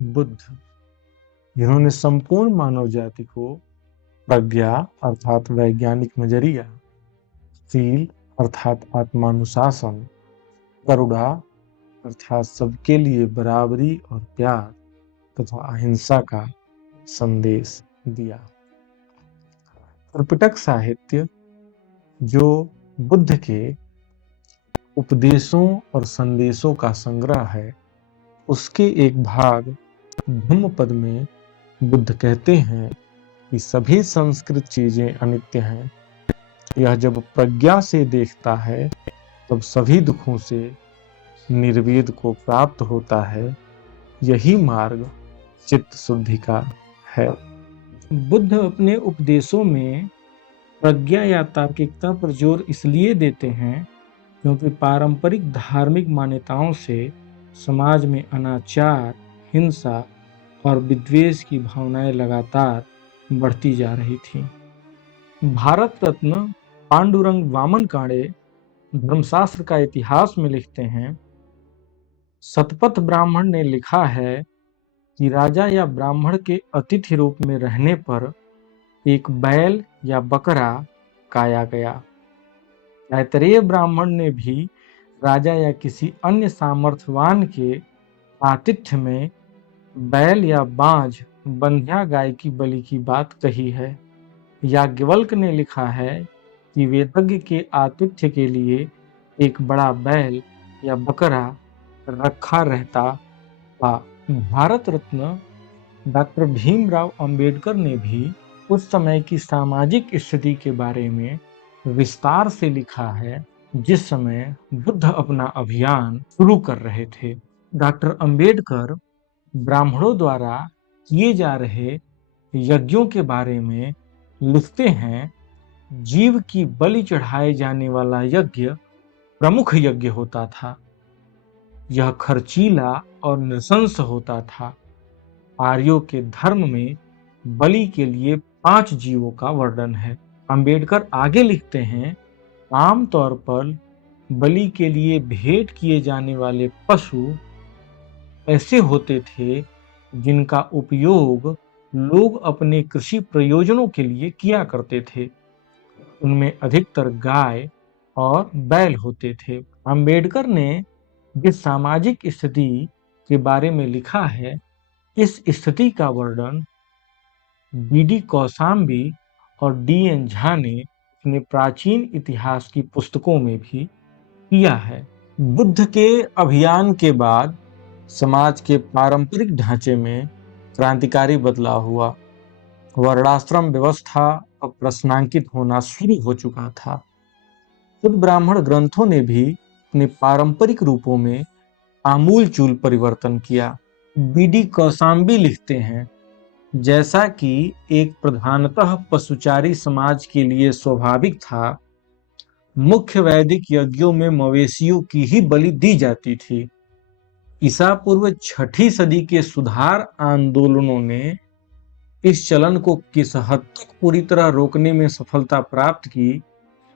बुद्ध, जिन्होंने संपूर्ण मानव जाति को प्रज्ञा अर्थात वैज्ञानिक नजरिया, शील अर्थात आत्मानुशासन, करुणा अर्थात सबके लिए बराबरी और प्यार तथा अहिंसा का संदेश दिया। त्रिपिटक साहित्य, जो बुद्ध के उपदेशों और संदेशों का संग्रह है, उसके एक भाग धम्मपद में बुद्ध कहते हैं कि सभी संस्कृत चीजें अनित्य हैं। यह जब प्रज्ञा से देखता है तब सभी दुखों से निर्वेद को प्राप्त होता है। यही मार्ग चित्त शुद्धि का है। बुद्ध अपने उपदेशों में प्रज्ञा या तार्किकता पर जोर इसलिए देते हैं क्योंकि पारंपरिक धार्मिक मान्यताओं से समाज में अनाचार, हिंसा और विद्वेष की भावनाएं लगातार बढ़ती जा रही थी। भारत रत्न पांडुरंग वामन कांडे धर्मशास्त्र का इतिहास में लिखते हैं, शतपथ ब्राह्मण ने लिखा है कि राजा या ब्राह्मण के अतिथि रूप में रहने पर एक बैल या बकरा काया गया। ऐतरेय ब्राह्मण ने भी राजा या किसी अन्य सामर्थ्यवान के आतिथ्य में बैल या बांझ बंध्या गाय की बलि की बात कही है। याज्ञवल्क्य ने लिखा है कि वेदज्ञ के आतिथ्य के लिए एक बड़ा बैल या बकरा रखा रहता था। भारत रत्न डॉक्टर भीमराव अंबेडकर ने भी उस समय की सामाजिक स्थिति के बारे में विस्तार से लिखा है जिस समय बुद्ध अपना अभियान शुरू कर रहे थे। डॉक्टर अंबेडकर ब्राह्मणों द्वारा किए जा रहे यज्ञों के बारे में लिखते हैं, जीव की बलि चढ़ाए जाने वाला यज्ञ प्रमुख यज्ञ होता था। यह खर्चीला और नृशंस होता था। आर्यों के धर्म में बलि के लिए 5 जीवों का वर्णन है। अंबेडकर आगे लिखते हैं, आमतौर पर बलि के लिए भेंट किए जाने वाले पशु ऐसे होते थे जिनका उपयोग लोग अपने कृषि प्रयोजनों के लिए किया करते थे। उनमें अधिकतर गाय और बैल होते थे। अंबेडकर ने जिस सामाजिक स्थिति के बारे में लिखा है, इस स्थिति का वर्णन बी.डी. कौशाम्बी और डी.एन. झा ने अपने प्राचीन इतिहास की पुस्तकों में भी किया है। बुद्ध के अभियान के बाद समाज के पारंपरिक ढांचे में क्रांतिकारी बदलाव हुआ। वर्णाश्रम व्यवस्था अब प्रश्नांकित होना शुरू हो चुका था। शुद्ध ब्राह्मण ग्रंथों ने भी अपने पारंपरिक रूपों में आमूलचूल परिवर्तन किया। बी.डी. कौशाम्बी लिखते हैं, जैसा कि एक प्रधानतः पशुचारी समाज के लिए स्वाभाविक था, मुख्य वैदिक यज्ञों में मवेशियों की ही बलि दी जाती थी। ईसा पूर्व 6ठी सदी के सुधार आंदोलनों ने इस चलन को किस हद तक पूरी तरह रोकने में सफलता प्राप्त की,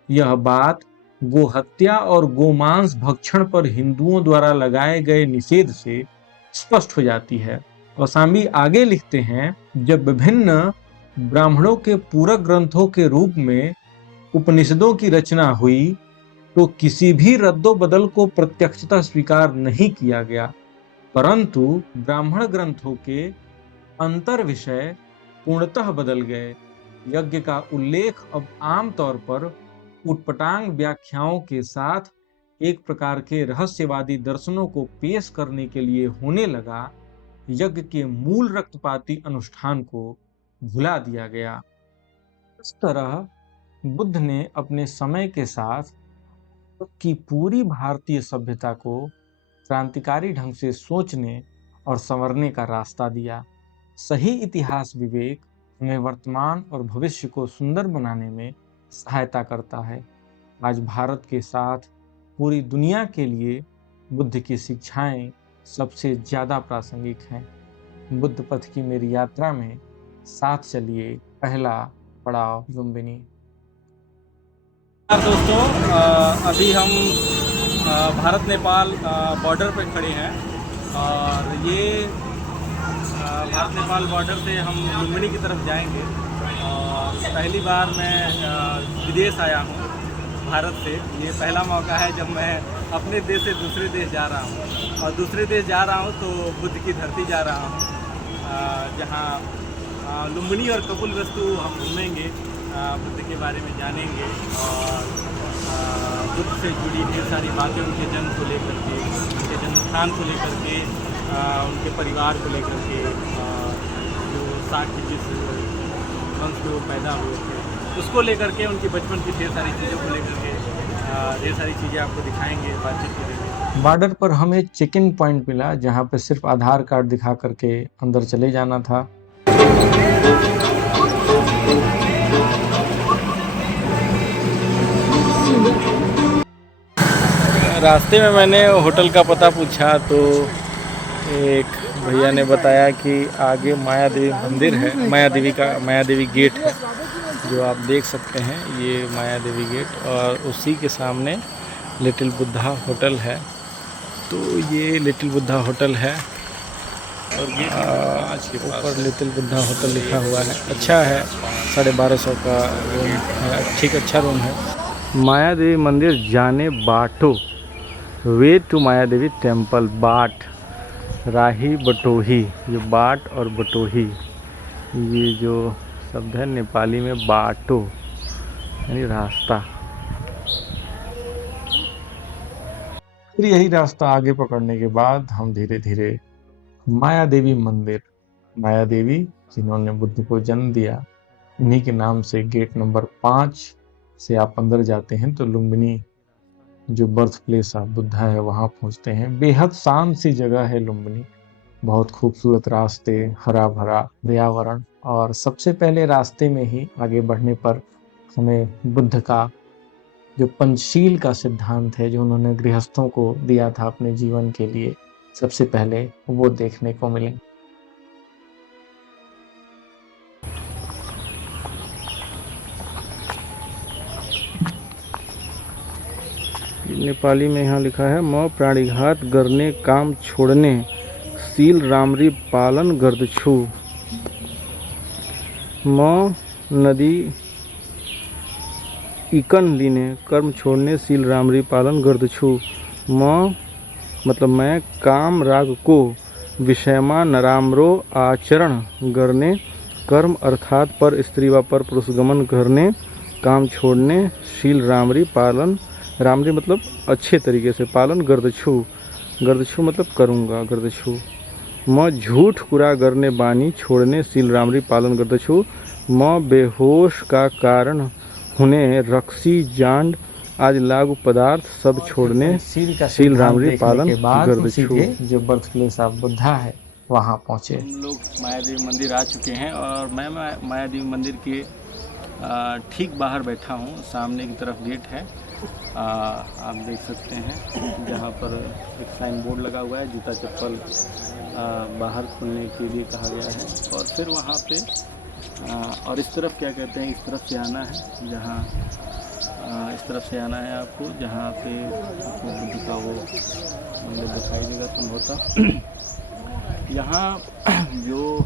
यह बात गोहत्या और गोमांस भक्षण पर हिंदुओं द्वारा लगाए गए निषेध से स्पष्ट हो जाती है। कौशाम्बी आगे लिखते हैं, जब विभिन्न ब्राह्मणों के पूरक ग्रंथों के रूप में उपनिषदों की रचना हुई तो किसी भी रद्दोबदल को प्रत्यक्षतः स्वीकार नहीं किया गया, परंतु ब्राह्मण ग्रंथों के अंतर विषय पूर्णतः बदल गए। यज्ञ का उल्लेख अब आमतौर पर उटपटांग व्याख्याओं के साथ एक प्रकार के रहस्यवादी दर्शनों को पेश करने के लिए होने लगा। यज्ञ के मूल रक्तपाती अनुष्ठान को भुला दिया गया। इस तरह बुद्ध ने अपने समय के साथ की पूरी भारतीय सभ्यता को क्रांतिकारी ढंग से सोचने और संवरने का रास्ता दिया। सही इतिहास विवेक हमें वर्तमान और भविष्य को सुंदर बनाने में सहायता करता है। आज भारत के साथ पूरी दुनिया के लिए बुद्ध की शिक्षाएं सबसे ज्यादा प्रासंगिक हैं। बुद्ध पथ की मेरी यात्रा में साथ चलिए। पहला पड़ाव लुम्बिनी। दोस्तों, अभी हम भारत नेपाल बॉर्डर पर खड़े हैं और ये भारत नेपाल बॉर्डर से हम लुम्बिनी की तरफ जाएंगे। और पहली बार मैं विदेश आया हूँ भारत से। ये पहला मौका है जब मैं अपने देश से दूसरे देश जा रहा हूँ, और दूसरे देश जा रहा हूँ तो बुद्ध की धरती जा रहा हूँ, जहाँ लुम्बिनी और कपिलवस्तु हम घूमेंगे, बुद्ध के बारे में जानेंगे और बुद्ध से जुड़ी ढेर सारी बातें, उनके जन्म को लेकर के, उनके जन्म स्थान को लेकर के, उनके परिवार को लेकर के, जो साक्य जिस वंश में वो पैदा हुए थे उसको लेकर के, उनकी बचपन की ढेर सारी चीज़ों को लेकर के ढेर सारी चीज़ें आपको दिखाएंगे, बातचीत करेंगे। बॉर्डर पर हमें चेक इन पॉइंट मिला जहाँ पे सिर्फ आधार कार्ड दिखा करके अंदर चले जाना था। रास्ते में मैंने होटल का पता पूछा तो एक भैया ने बताया कि आगे माया देवी मंदिर है, माया देवी गेट है जो आप देख सकते हैं, ये माया देवी गेट, और उसी के सामने लिटिल बुद्धा होटल है। तो ये लिटिल बुद्धा होटल है और ऊपर लिटिल बुद्धा होटल लिखा हुआ है। अच्छा है, 1250 का रूम है, ठीक अच्छा रूम है। माया देवी मंदिर जाने बाटो, way to Maya Devi temple, बाट राही बटोही, ये बाट और बटोही ये जो शब्द है नेपाली में बाटो यानी रास्ता। फिर यही रास्ता आगे पकड़ने के बाद हम धीरे धीरे माया देवी मंदिर, माया देवी जिन्होंने बुद्ध को जन्म दिया, इन्हीं के नाम से गेट नंबर 5 से आप अंदर जाते हैं तो लुम्बिनी जो बर्थ प्लेस ऑफ बुद्धा है वहां पहुंचते हैं। बेहद शांत सी जगह है लुम्बिनी, बहुत खूबसूरत रास्ते, हरा भरा पर्यावरण, और सबसे पहले रास्ते में ही आगे बढ़ने पर हमें बुद्ध का जो पंचशील का सिद्धांत है जो उन्होंने गृहस्थों को दिया था अपने जीवन के लिए, सबसे पहले वो देखने को मिले। नेपाली में यहाँ लिखा है, म प्राणीघात करने काम छोड़ने, सील रामरी पालन गर्दछु। म नदी इकन लीने कर्म छोड़ने, सील रामरी पालन गर्दछु। म मतलब मैं काम राग को विषयमा नराम्रो आचरण करने, कर्म अर्थात पर स्त्री व पर पुरुषगमन करने, काम छोड़ने, शील रामरी पालन, रामरी मतलब अच्छे तरीके से, पालन गर्दछु, गर्दछु मतलब करूँगा, गर्दछु। म झूठ कुरा करने बानी छोड़ने, शील रामरी पालन गर्दछु। म बेहोश का कारण होने, रक्सी जांड आज लागू पदार्थ सब छोड़ने, शील रामरी पालन गर्दछु। जो बर्थ प्लेस ऑफ बुद्धा है वहाँ पहुँचे। हम लोग माया देवी मंदिर आ चुके हैं और मैं माया देवी मंदिर के ठीक बाहर बैठा हूँ। सामने की तरफ गेट है, आप देख सकते हैं, जहाँ पर एक साइन बोर्ड लगा हुआ है, जूता चप्पल बाहर खोलने के लिए कहा गया है। और फिर वहाँ पे और इस तरफ क्या कहते हैं, इस तरफ से आना है, जहाँ इस तरफ से आना है आपको, जहाँ पे बुद्ध का वो मंदिर दिखाई देगा संभवतः। यहाँ जो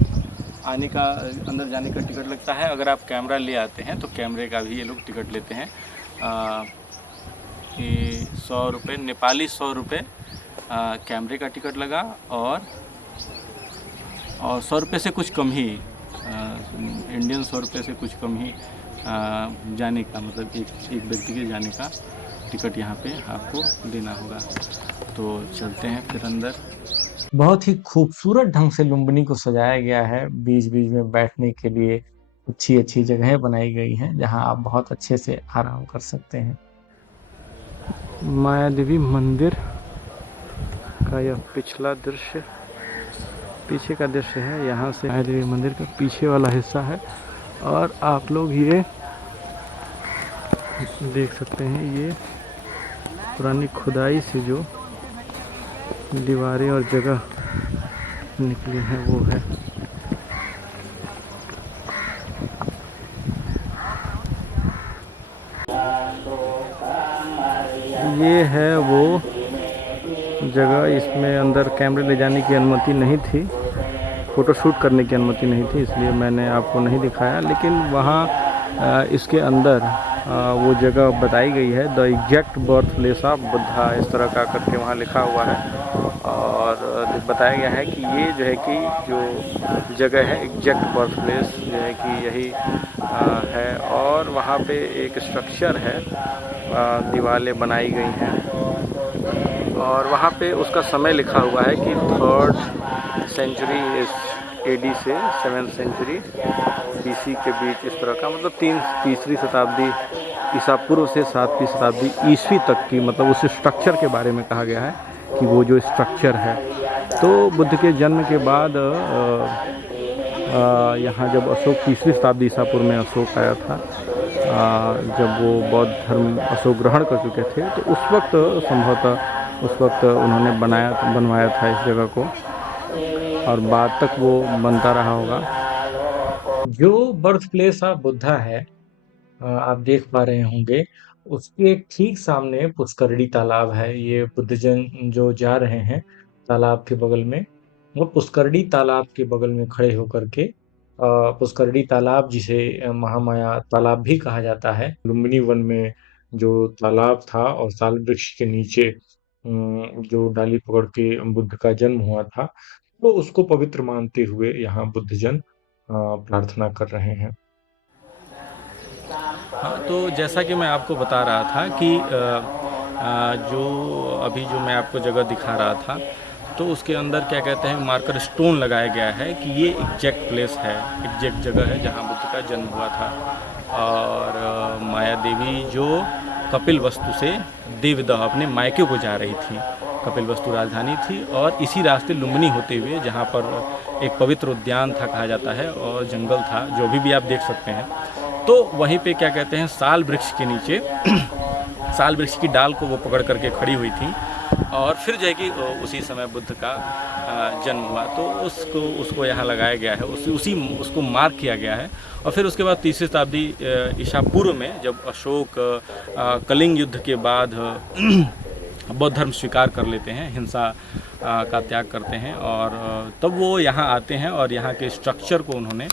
आने का, अंदर जाने का टिकट लगता है। अगर आप कैमरा ले आते हैं तो कैमरे का भी ये लोग टिकट लेते हैं। ये 100 रुपये, नेपाली 100 रुपये कैमरे का टिकट लगा, और 100 रुपये से कुछ कम ही, इंडियन 100 रुपये से कुछ कम ही जाने का, मतलब एक व्यक्ति के जाने का टिकट यहाँ पे आपको देना होगा। तो चलते हैं फिर अंदर। बहुत ही खूबसूरत ढंग से लुम्बिनी को सजाया गया है। बीच बीच में बैठने के लिए अच्छी अच्छी जगहें बनाई गई हैं जहां आप बहुत अच्छे से आराम कर सकते हैं। माया देवी मंदिर का यह पिछला दृश्य, पीछे का दृश्य है। यहाँ से माया देवी मंदिर का पीछे वाला हिस्सा है, और आप लोग ये देख सकते हैं, ये पुरानी खुदाई से जो दीवारें और जगह निकली हैं वो है। ये है वो जगह, इसमें अंदर कैमरे ले जाने की अनुमति नहीं थी, फ़ोटो शूट करने की अनुमति नहीं थी, इसलिए मैंने आपको नहीं दिखाया। लेकिन वहाँ इसके अंदर वो जगह बताई गई है, the exact birth place of Buddha, इस तरह का करके वहाँ लिखा हुआ है। और बताया गया है कि ये जो है कि जो जगह है एग्जैक्ट बर्थ प्लेस जो है कि यही है। और वहाँ पे एक स्ट्रक्चर है, दीवारें बनाई गई हैं और वहाँ पे उसका समय लिखा हुआ है कि 3rd सेंचुरी AD से 7th सेंचुरी BC के बीच, इस तरह का, मतलब तीसरी शताब्दी ईसा पूर्व से 7वीं शताब्दी ईस्वी तक की, मतलब उस स्ट्रक्चर के बारे में कहा गया है कि वो जो स्ट्रक्चर है। तो बुद्ध के जन्म के बाद यहाँ जब अशोक, तीसरी शताब्दी ईसा पूर्व में अशोक आया था, जब वो बौद्ध धर्म अशोक ग्रहण कर चुके थे, तो उस वक्त संभवतः उस वक्त उन्होंने बनवाया था इस जगह को, और बाद तक वो बनता रहा होगा। जो बर्थ प्लेस ऑफ बुद्धा है, आप देख पा रहे होंगे, उसके ठीक सामने पुष्करणी तालाब है। ये बुद्धजन जो जा रहे हैं तालाब के बगल में, वो पुष्करणी तालाब के बगल में खड़े होकर के, पुष्करणी तालाब जिसे महामाया तालाब भी कहा जाता है, लुम्बिनी वन में जो तालाब था और साल वृक्ष के नीचे जो डाली पकड़ के बुद्ध का जन्म हुआ था, तो उसको पवित्र मानते हुए यहाँ बुद्धजन प्रार्थना कर रहे हैं। हाँ, तो जैसा कि मैं आपको बता रहा था कि जो अभी जो मैं आपको जगह दिखा रहा था, तो उसके अंदर क्या कहते हैं, मार्कर स्टोन लगाया गया है कि ये एग्जैक्ट प्लेस है, एग्जैक्ट जगह है जहाँ बुद्ध का जन्म हुआ था। और माया देवी जो कपिल वस्तु से देवदह अपने मायके को जा रही थी, कपिल वस्तु राजधानी थी, और इसी रास्ते लुम्बिनी होते हुए, जहाँ पर एक पवित्र उद्यान था कहा जाता है और जंगल था, जो अभी भी आप देख सकते हैं, तो वहीं पे क्या कहते हैं, साल वृक्ष के नीचे साल वृक्ष की डाल को वो पकड़ करके खड़ी हुई थी। और फिर जो है कि उसी समय बुद्ध का जन्म हुआ, तो उसको यहाँ लगाया गया है, उसको मार्क किया गया है। और फिर उसके बाद तीसरी शताब्दी ईसा पूर्व में, जब अशोक कलिंग युद्ध के बाद बौद्ध धर्म स्वीकार कर लेते हैं, हिंसा का त्याग करते हैं, और तब वो यहाँ आते हैं और यहाँ के स्ट्रक्चर को उन्होंने,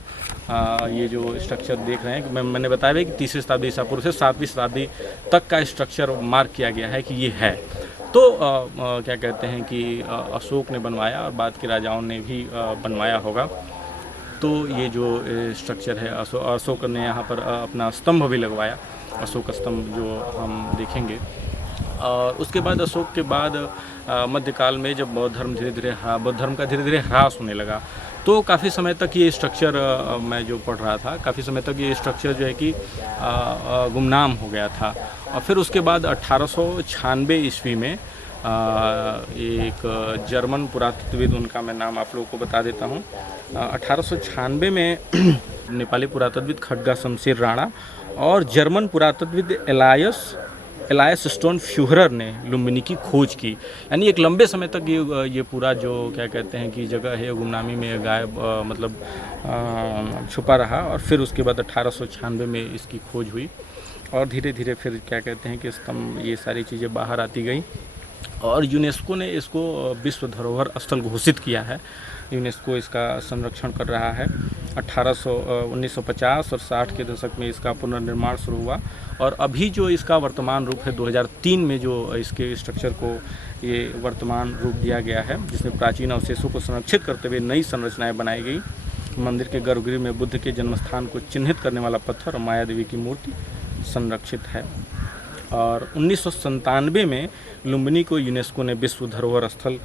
ये जो स्ट्रक्चर देख रहे हैं कि मैंने बताया है कि तीसरी शताब्दी ईसा पूर्व से 7वीं शताब्दी तक का स्ट्रक्चर मार्क किया गया है कि ये है। तो क्या कहते हैं कि अशोक ने बनवाया और बाद के राजाओं ने भी बनवाया होगा। तो ये जो स्ट्रक्चर है, अशोक ने यहाँ पर अपना स्तंभ भी लगवाया, अशोक स्तंभ जो हम देखेंगे। और उसके बाद अशोक के बाद मध्यकाल में जब बौद्ध धर्म का धीरे धीरे ह्रास होने लगा, तो काफ़ी समय तक ये स्ट्रक्चर, मैं जो पढ़ रहा था, काफ़ी समय तक ये स्ट्रक्चर जो है कि गुमनाम हो गया था। और फिर उसके बाद 1896 ईस्वी में एक जर्मन पुरातत्वविद, उनका मैं नाम आप लोगों को बता देता हूँ। 1896 में नेपाली पुरातत्वविद खड्गा शमशेर राणा और जर्मन पुरातत्वविद एलायस स्टोन फ्यूहरर ने लुम्बिनी की खोज की। यानी एक लंबे समय तक ये पूरा जो क्या कहते हैं कि जगह है, गुमनामी में गायब, मतलब छुपा रहा। और फिर उसके बाद 1896 में इसकी खोज हुई, और धीरे धीरे फिर क्या कहते हैं कि स्तंभ, ये सारी चीज़ें बाहर आती गई, और यूनेस्को ने इसको विश्व धरोहर स्थल घोषित किया है। यूनेस्को इसका संरक्षण कर रहा है। 1950 और 60 के दशक में इसका पुनर्निर्माण शुरू हुआ, और अभी जो इसका वर्तमान रूप है, 2003 में जो इसके स्ट्रक्चर को ये वर्तमान रूप दिया गया है, जिसमें प्राचीन अवशेषों को संरक्षित करते हुए नई संरचनाएं बनाई गई। मंदिर के गर्भगृह में बुद्ध के जन्मस्थान को चिन्हित करने वाला पत्थर और माया देवी की मूर्ति संरक्षित है। और 1997 में लुम्बिनी को यूनेस्को ने विश्व धरोहर स्थल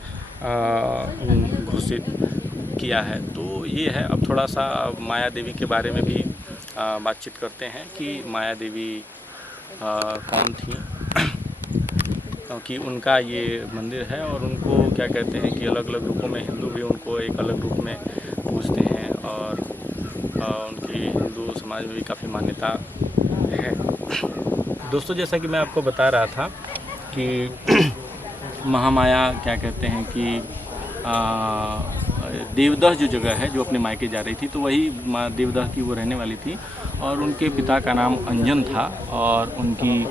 घोषित किया है। तो ये है। अब थोड़ा सा माया देवी के बारे में भी बातचीत करते हैं कि माया देवी कौन थी, क्योंकि उनका ये मंदिर है, और उनको क्या कहते हैं कि अलग अलग रूपों में हिंदू भी उनको एक अलग रूप में पूजते हैं, और उनकी हिंदू समाज में भी काफ़ी मान्यता है। दोस्तों, जैसा कि मैं आपको बता रहा था कि महामाया क्या कहते हैं कि देवदह जो जगह है, जो अपने मायके जा रही थी, तो वही देवदह की वो रहने वाली थी, और उनके पिता का नाम अंजन था और उनकी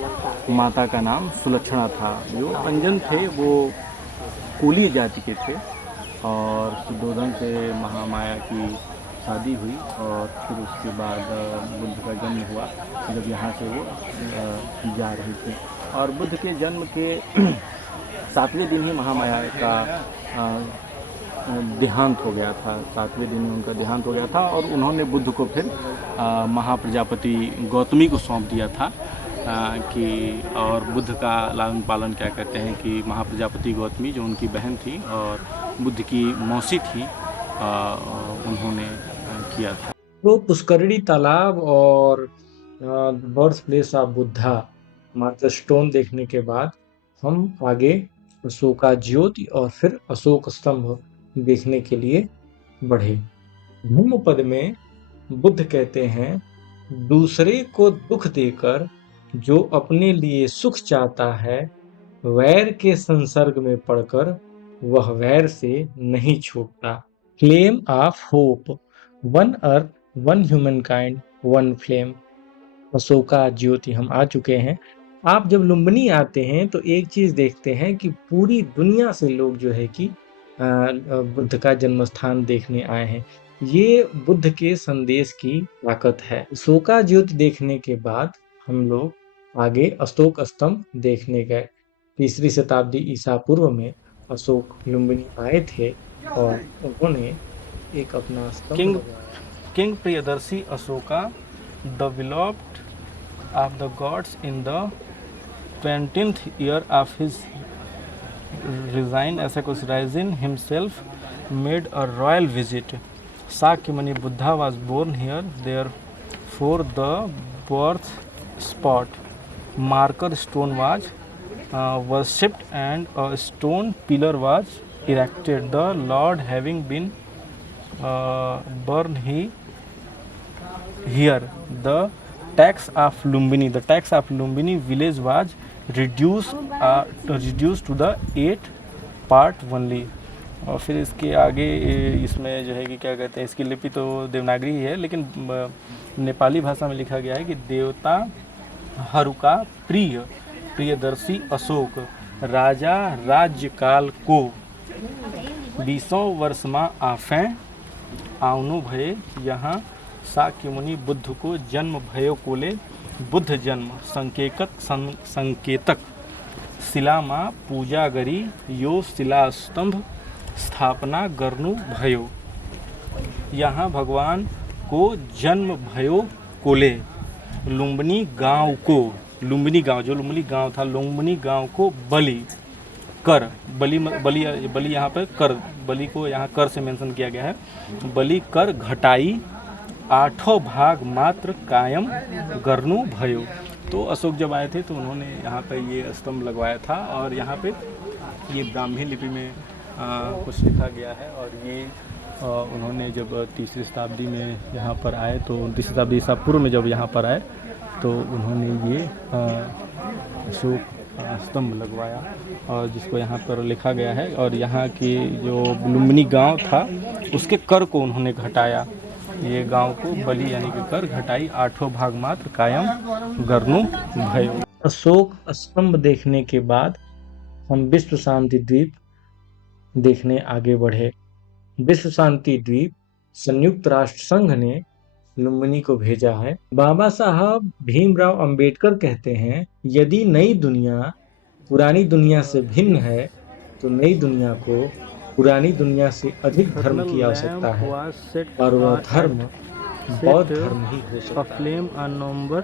माता का नाम सुलक्षणा था। जो अंजन थे वो कोली जाति के थे, और शुद्धोधन से महामाया की शादी हुई और फिर उसके बाद बुद्ध का जन्म हुआ जब यहाँ से वो जा रहे थे। और बुद्ध के जन्म के 7वें दिन ही महामाया का देहांत हो गया था। 7वें दिन में उनका देहांत हो गया था और उन्होंने बुद्ध को फिर महाप्रजापति गौतमी को सौंप दिया था कि और बुद्ध का लालन पालन क्या कहते हैं कि महाप्रजापति गौतमी जो उनकी बहन थी और बुद्ध की मौसी थी उन्होंने किया था। तो पुष्करणी तालाब और बर्थ प्लेस ऑफ बुद्धा माता स्टोन देखने के बाद हम आगे अशोका ज्योति और फिर अशोक स्तंभ देखने के लिए बढ़े। धम्म पद में बुद्ध कहते हैं, दूसरे को दुख देकर जो अपने लिए सुख चाहता है, वैर के संसर्ग में पड़कर वह वैर से नहीं छूटता। Flame of hope, one earth, one humankind, one flame. Ashoka Jyoti हम आ चुके हैं। आप जब लुम्बिनी आते हैं तो एक चीज देखते हैं कि पूरी दुनिया से लोग जो है कि बुद्ध का जन्म स्थान देखने आए हैं। ये बुद्ध के संदेश की ताकत है। अशोका ज्योति देखने के बाद हम लोग आगे अशोक स्तंभ देखने गए। 3री शताब्दी ईसा पूर्व में अशोक लुम्बिनी आए थे और उन्होंने एक अपना स्तंभ king Priyadarshi Ashoka the beloved of the gods in the 20th year of his reign as a rising himself made a royal visit. Sakyamuni Buddha was born here, therefore the birth spot marker stone was worshipped and a stone pillar was erected. The Lord having been born here, the tax of Lumbini village was reduced to the 8 part only. और फिर इसके आगे इसमें जो है कि क्या कहते हैं, इसकी लिपि तो देवनागरी ही है लेकिन नेपाली भाषा में लिखा गया है कि देवता हरुका प्रियदर्शी अशोक राजा राज्यकाल को 20 वर्ष में आफे आवनु भये यहाँ शाक्य मुनि बुद्ध को जन्म भयो कोले बुद्ध जन्म संकेतक शिला माँ पूजा गरी यो शिला स्तंभ स्थापना गर्नु भयो। यहाँ भगवान को जन्म भयो कोले लुम्बिनी गांव को, लुम्बिनी गांव जो लुम्बिनी गांव था, लुम्बिनी गांव को बलि कर, बलि यहाँ पर कर, बलि को यहाँ कर से मेंशन किया गया है, बलि कर घटाई 8 भाग मात्र कायम गर्नु भयो। तो अशोक जब आए थे तो उन्होंने यहाँ पर ये स्तंभ लगवाया था और यहाँ पे ये ब्राह्मी लिपि में कुछ लिखा गया है। और ये उन्होंने जब 3री शताब्दी में यहाँ पर आए तो 3री शताब्दी ईसा पूर्व में जब यहाँ पर आए तो उन्होंने ये अशोक स्तंभ लगवाया और जिसको यहाँ पर लिखा गया है। और यहाँ की जो लुम्बिनी गांव था उसके कर को उन्होंने घटाया, ये गांव को बलि यानी कि कर घटाई 8 भाग मात्र कायम गर्नु भयो। अशोक स्तंभ देखने के बाद हम विश्व शांति द्वीप देखने आगे बढ़े। विश्व शांति द्वीप संयुक्त राष्ट्र संघ ने लुम्बिनी को भेजा है। बाबा साहब भीमराव अंबेडकर कहते हैं, यदि नई दुनिया पुरानी दुनिया से भिन्न है तो नई दुनिया को पुरानी दुनिया से अधिक धर्म की आवश्यकता है और वह धर्म बौद्ध धर्म ही हो सकता है। November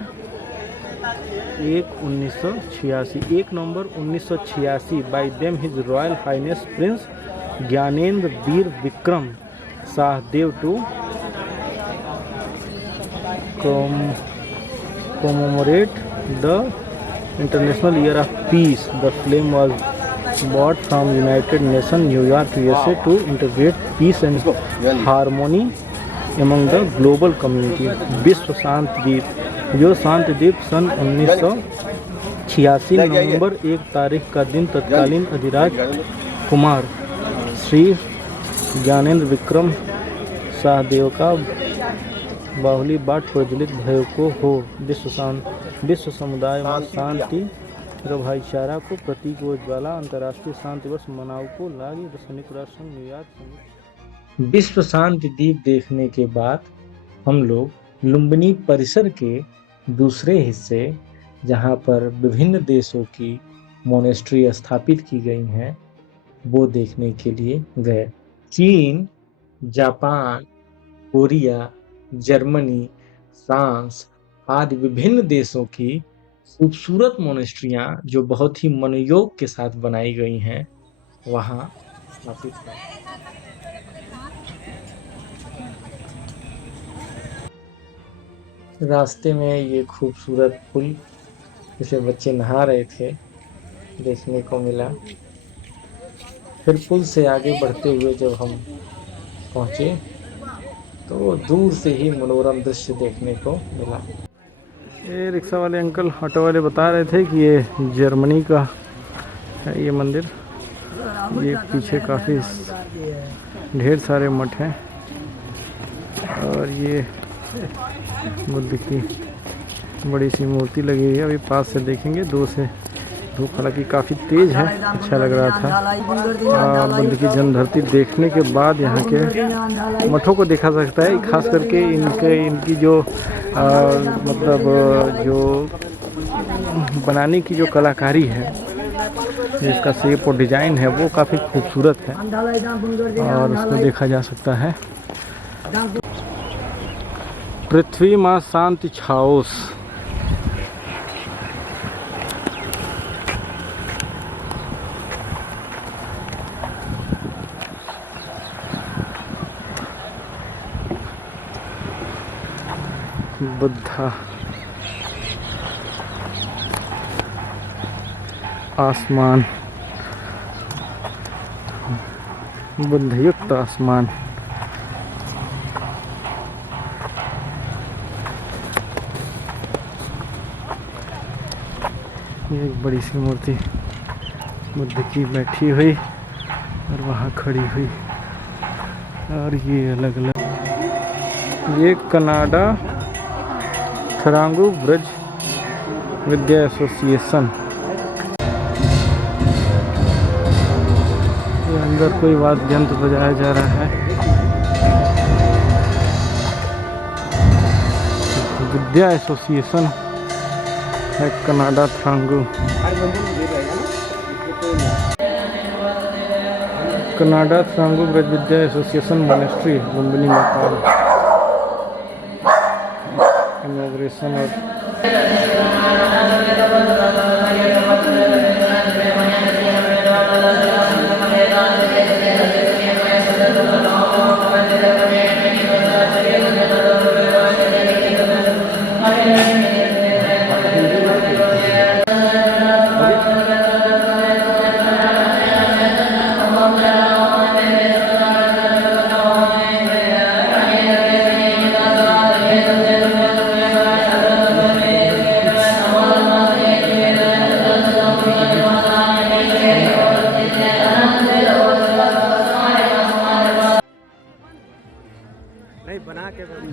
1 November 1986 by them his royal highness prince Gyanendra Bir Bikram Shahdev to commemorate the International Year of Peace. The flame was bought from United Nations, New York, USA to integrate peace and harmony among the global community. विश्व शांति द्वीप, जो शांति द्वीप सन 1986 नवंबर 1 तारीख का दिन तत्कालीन अधिराज कुमार श्री ज्ञानेंद्र विक्रम शाहदेव का बाहुली बाट प्रज्वलित भयो को हो। विश्व समुदाय में शांति र भाईचारा को प्रतीक व ज्वाला अंतर्राष्ट्रीय शांति दिवस मनाऊ को लागी संयुक्त राष्ट्र संघ न्यूयॉर्क। विश्व शांति द्वीप देखने के बाद हम लोग लुम्बिनी परिसर के दूसरे हिस्से, जहां पर विभिन्न देशों की मोनेस्ट्री स्थापित की गई हैं, वो देखने के लिए गए। चीन, जापान, कोरिया, जर्मनी, फ्रांस आदि विभिन्न देशों की खूबसूरत मोनेस्ट्रियां जो बहुत ही मनोयोग के साथ बनाई गई हैं, वहां स्थापित हैं। रास्ते में ये खूबसूरत पुल जिसे बच्चे नहा रहे थे देखने को मिला। फिर पुल से आगे बढ़ते हुए जब हम पहुंचे तो दूर से ही मनोरम दृश्य देखने को मिला। ये रिक्शा वाले अंकल, ऑटो वाले बता रहे थे कि ये जर्मनी का है ये मंदिर। ये पीछे काफ़ी ढेर सारे मठ हैं और ये बुद्ध की बड़ी सी मूर्ति लगी हुई है। अभी पास से देखेंगे, दूर से धूप हालांकि काफ़ी तेज़ है, अच्छा लग रहा था। बुद्ध की जन्मधरती देखने के बाद यहाँ के मठों को देखा सकता है, खास करके इनकी जो मतलब जो बनाने की जो कलाकारी है, इसका शेप और डिज़ाइन है वो काफ़ी खूबसूरत है और उसको देखा जा सकता है। पृथ्वी माँ शांति छाओस। बुद्धा, आसमान, बुद्धयुक्त आसमान। ये एक बड़ी सी मूर्ति बुद्ध की बैठी हुई और वहाँ खड़ी हुई, और ये अलग अलग। ये कनाडा थरांगू ब्रज विद्या एसोसिएशन। ये अंदर कोई वाद्य यंत्र बजाया जा रहा है। विद्या एसोसिएशन है कनाडा थरांगू। कनाडा थरांगू ब्रज Vidya association monastery Lumbini Nepal. Inauguration और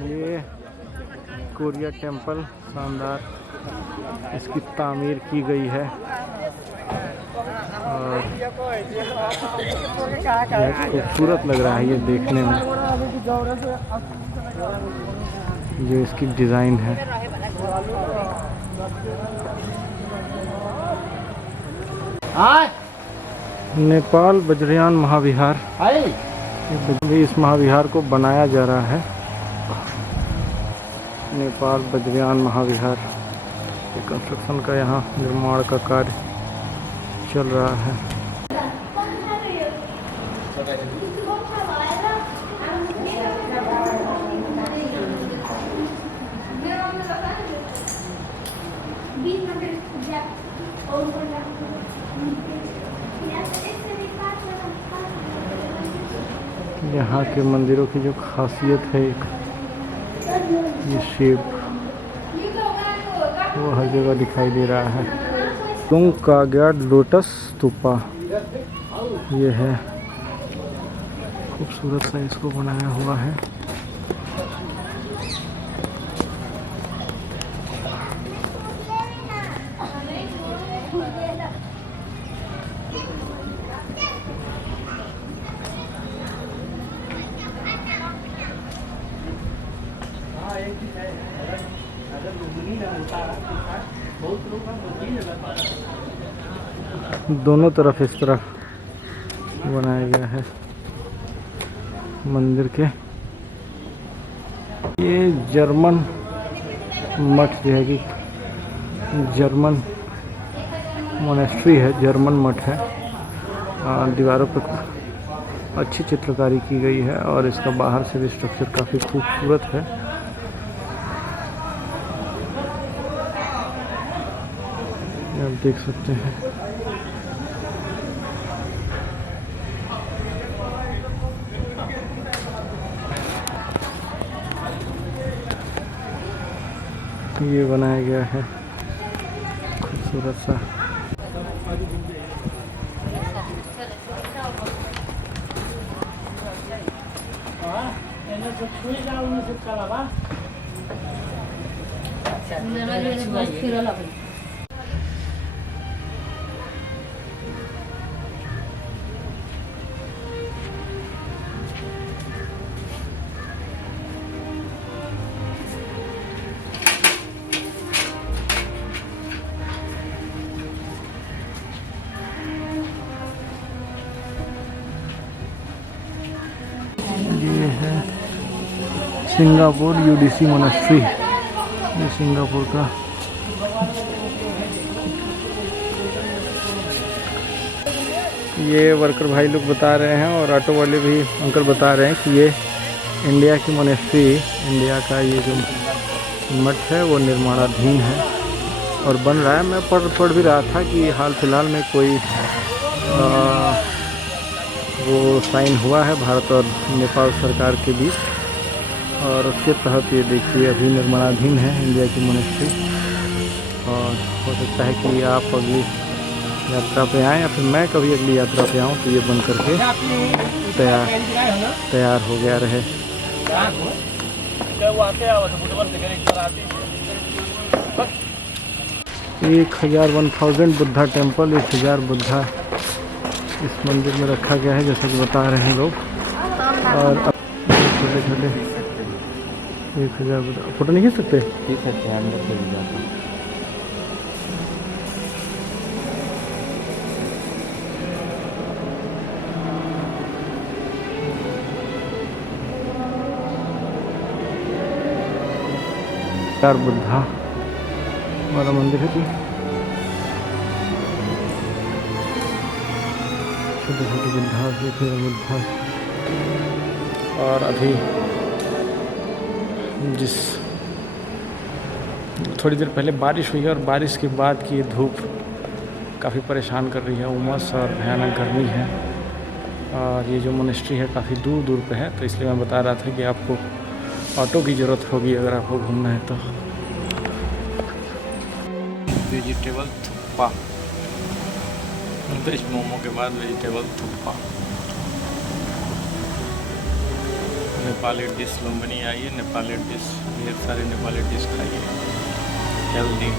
ये कोरिया टेम्पल शानदार, इसकी तामीर की गई है और खूबसूरत लग रहा है ये देखने में। जो इसकी डिज़ाइन है, नेपाल वज्रयान महाविहार। इस महाविहार को बनाया जा रहा है, नेपाल वज्रयान महाविहार। कंस्ट्रक्शन का यहाँ निर्माण का कार्य चल रहा है। यहाँ के मंदिरों की जो खासियत है, एक ये शेप वो हर जगह दिखाई दे रहा है। तुंग का गया लोटस स्तूपा, ये है खूबसूरत सा इसको बनाया हुआ है। दोनों तरफ इस तरह बनाया गया है मंदिर के। ये जर्मन मठ जो है कि जर्मन मोनेस्ट्री है, जर्मन मठ है। दीवारों पर अच्छी चित्रकारी की गई है और इसका बाहर से भी स्ट्रक्चर काफ़ी खूबसूरत है। आप देख सकते हैं। ये बनाया गया है खूबसूरत सा। ये है सिंगापुर यूडीसी मोनेस्ट्री, ये सिंगापुर का। ये वर्कर भाई लोग बता रहे हैं और ऑटो वाले भी अंकल बता रहे हैं कि ये इंडिया की मोनेस्ट्री, इंडिया का ये जो मठ है वो निर्माणाधीन है और बन रहा है। मैं पढ़ भी रहा था कि हाल फिलहाल में कोई वो साइन हुआ है भारत और नेपाल सरकार के बीच और उसके तहत ये देखिए अभी निर्माणाधीन है इंडिया की मोनेस्ट्री। और हो सकता है कि आप अगली यात्रा पे आएँ या फिर मैं कभी अगली यात्रा पे आऊँ तो ये बन करके तैयार हो गया रहे। एक 1000 बुद्धा टेम्पल, 1000 बुद्धा इस मंदिर में रखा गया है जैसा कि बता रहे हैं लोग। और अब छोटे छोटे 1000 बुद्धा फोटो नहीं खींच सकते? खींच सकते हैं अंदर से भी जाते हैं। बुद्धा वाला मंदिर है जी। छोटे छोटे बुद्धा, फिर बुद्धा। और अभी जिस थोड़ी देर पहले बारिश हुई है और बारिश के बाद की धूप काफ़ी परेशान कर रही है, उमस और भयानक गर्मी है। और ये जो मोनेस्ट्री है काफ़ी दूर दूर पे है, तो इसलिए मैं बता रहा था कि आपको ऑटो की ज़रूरत होगी अगर आपको घूमना है तो। वेजिटेबल थुप्पा, वेज मोमो के बाद वेजिटेबल थुप्पा। नेपाली डिश लुम्बिनी आई है, नेपाली डिश, ढेर सारी नेपाली डिश खाइए, हेल्दी।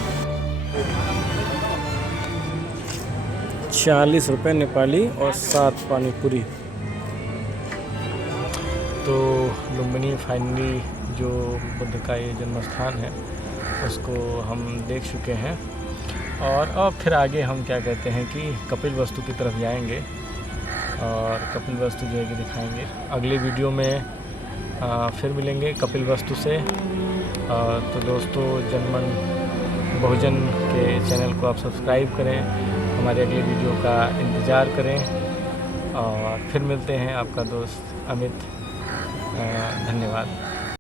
40 रुपये नेपाली और 7 पानी पूरी। तो लुम्बिनी फाइनली जो बुद्ध का ये जन्म स्थान है उसको हम देख चुके हैं और अब फिर आगे हम क्या कहते हैं कि कपिलवस्तु की तरफ जाएंगे और कपिलवस्तु जो है कि दिखाएंगे। अगले वीडियो में फिर मिलेंगे कपिलवस्तु से। तो दोस्तों, जनमन बहुजन के चैनल को आप सब्सक्राइब करें, हमारे अगले वीडियो का इंतज़ार करें और फिर मिलते हैं। आपका दोस्त अमित, धन्यवाद।